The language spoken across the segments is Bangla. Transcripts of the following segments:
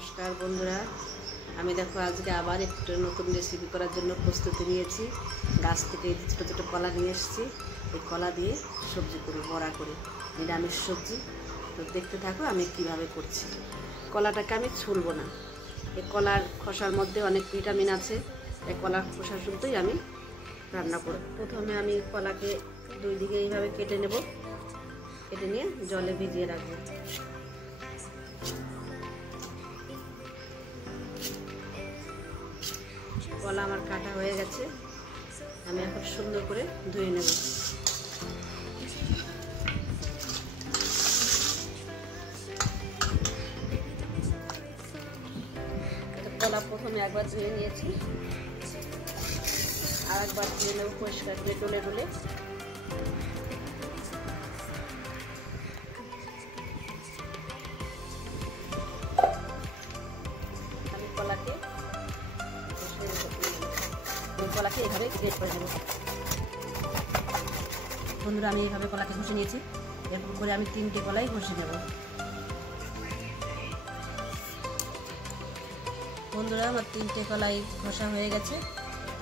নমস্কার বন্ধুরা, আমি দেখো আজকে আবার একটা নতুন রেসিপি করার জন্য প্রস্তুতি নিয়েছি। গাছ থেকে ছোটো ছোটো কলা নিয়ে এসেছি। এই কলা দিয়ে সবজি করবো, বড়া করে, নিরামিষ সবজি। তো দেখতে থাকো আমি কিভাবে করছি। কলাটাকে আমি ছুলবো না, এই কলার খোসার মধ্যে অনেক ভিটামিন আছে। এই কলার খোসা শুদ্ধই আমি রান্না করব। প্রথমে আমি কলাকে দুই দিকে এইভাবে কেটে নেব, কেটে নিয়ে জলে ভিজিয়ে রাখবো। কলা আমার কাটা হয়ে গেছে, আমি এখন সুন্দর করে ধুয়ে নেব। কলা প্রথমে একবার ধুয়ে নিয়েছি, আর একবার ধুয়ে নেব পরিষ্কার করে ডলে ডলে। আমি কলাকে এইভাবে গ্রেট করে নেব। বন্ধুরা, আমি এইভাবে কলাকে ঘষে নিয়েছি। এরকম করে আমি 3টে কলাই ঘষে নেব। বন্ধুরা, আমার 3টে কলাই ঘষা হয়ে গেছে।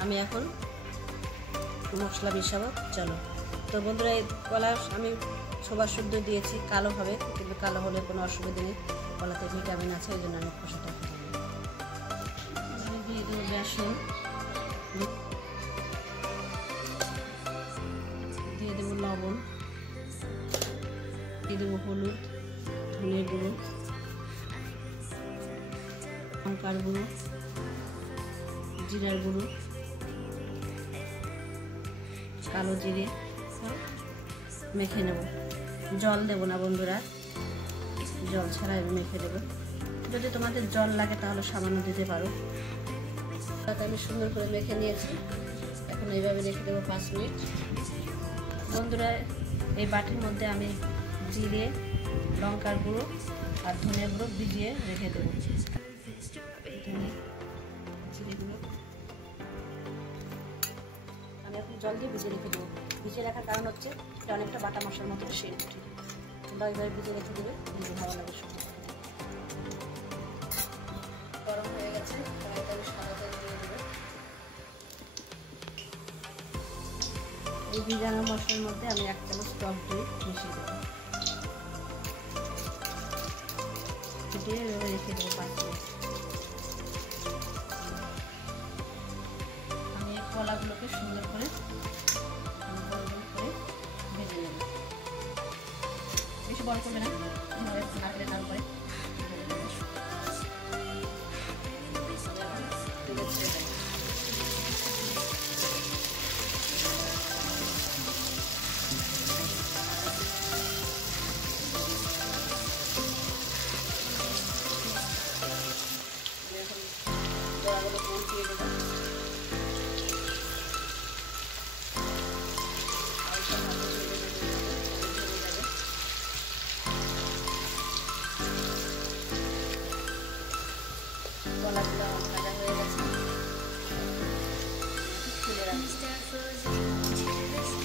আমি এখন মশলা মিশাবো, চলো। তো বন্ধুরা, এই কলা আমি সবার শুদ্ধ দিয়েছি, কালো হবে, কিন্তু কালো হলে কোনো অসুবিধা নেই, কলাতে ভিটামিন আছে, ওই জন্য আমি খোসাটা ফেলে নেব। আমি দিয়ে দেবো বেসন, দিয়ে দেবো লবণ, দিয়ে দেবো হলুদ, ধনে গুঁড়ো, লঙ্কার গুঁড়ো, জিরার গুঁড়ো, কালো জিরে, মেখে নেব। জল দেবো না বন্ধুরা, জল ছাড়াই মেখে দেবো। যদি তোমাদের জল লাগে তাহলে সামান্য দিতে পারো। তাতে আমি সুন্দর করে মেখে নিয়েছি, এখন এইভাবে রেখে দেবো 5 মিনিট। বন্ধুরা, এই বাটির মধ্যে আমি জিরে, লঙ্কার গুঁড়ো আর ধনে গুঁড়ো ভিজিয়ে রেখে দেবো। জিরে গুঁড়ো আমি এখন জল দিয়ে ভিজিয়ে রেখে দেবো। ভিজিয়ে রাখার কারণ হচ্ছে এটা অনেকটা বাটা মশলার মতো সেন্ট উঠে। তোমরা এইভাবে ভিজিয়ে রেখে দেবে, কিন্তু ভালো লাগে সবজি। গরম হয়ে গেছে, কড়াইতে আমি সাদা তেল দিয়ে দেবো। এই ভিজানো মশলার মধ্যে আমি 1 চামচ টক দই মিশিয়ে দেবো, ফুটিয়ে রেখে দেবো 5 মিনিট। আমি এই কলাগুলোকে সুন্দর করে ভেজে নেব। বেশি বড় করবে না, নাড়লে তারপরে বড়াগুলো উল্টিয়ে দেবো। কলাগুলো ভাজা হয়ে গেছে, তুলে রাখছি। তুলে গেছে।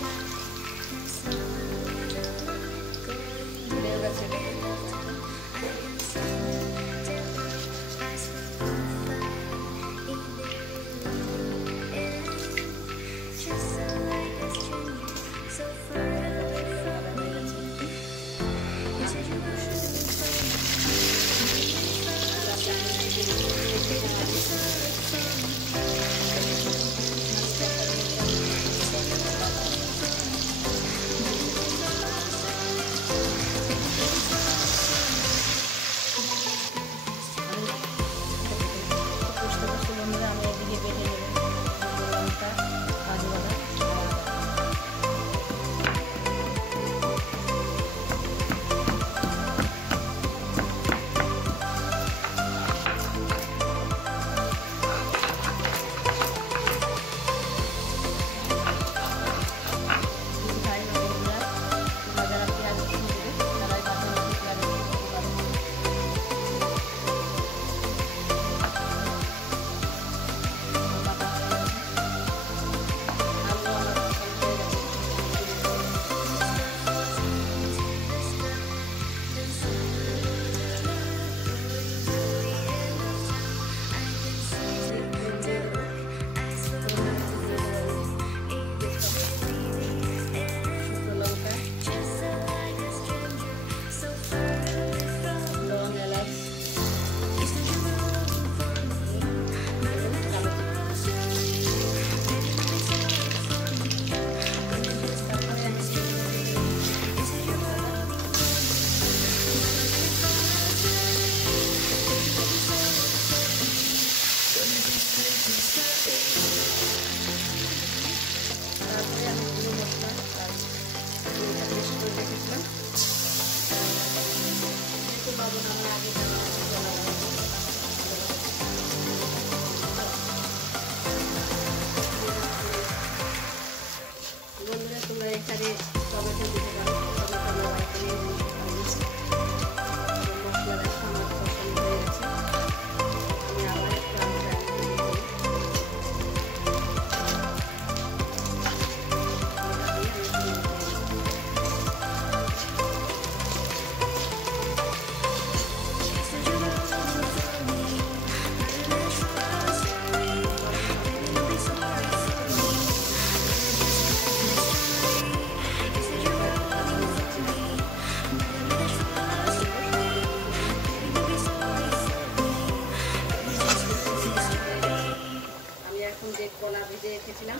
ভেজে রেখেছিলাম,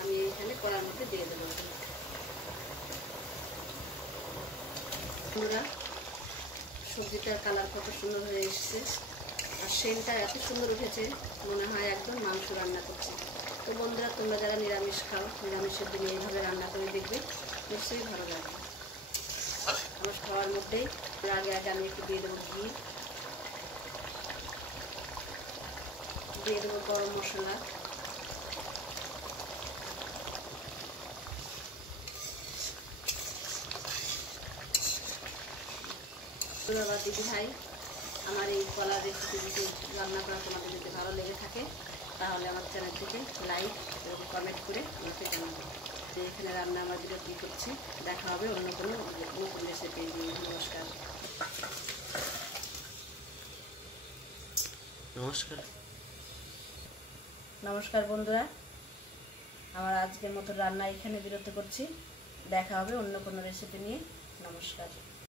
আমি এখানে কড়ার মধ্যে দিয়ে দেবো। বন্ধুরা, সবজিটার কালার কত সুন্দর হয়ে এসেছে, আর সেন্টটা এত সুন্দর উঠেছে, মনে হয় একদম মাংস রান্না করছি। তো বন্ধুরা, তোমরা যারা নিরামিষ খাও, নিরামিষের দিনে এইভাবে রান্না করে দেখবে, নিশ্চয়ই ভালো লাগবে। আমার খাওয়ার মধ্যেই আগে আমি একটু দিয়ে দেবো ঘি, দিয়ে দেবো গরম মশলা, বাবা দিদি ভাই, আমার এই কলার রেসিপি যদি রান্না করা তোমাদের যদি ভালো লেগে থাকে, তাহলে আমার চ্যানেলটিকে লাইক এবং কমেন্ট করে আমাকে জানাবো। তো এখানে রান্না আমার বিরতি করছি, দেখা হবে অন্য কোনো নতুন রেসিপি নিয়ে। নমস্কার। নমস্কার নমস্কার বন্ধুরা, আমার আজকের মতো রান্না এখানে বিরতি করছি, দেখা হবে অন্য কোনো রেসিপি নিয়ে। নমস্কার।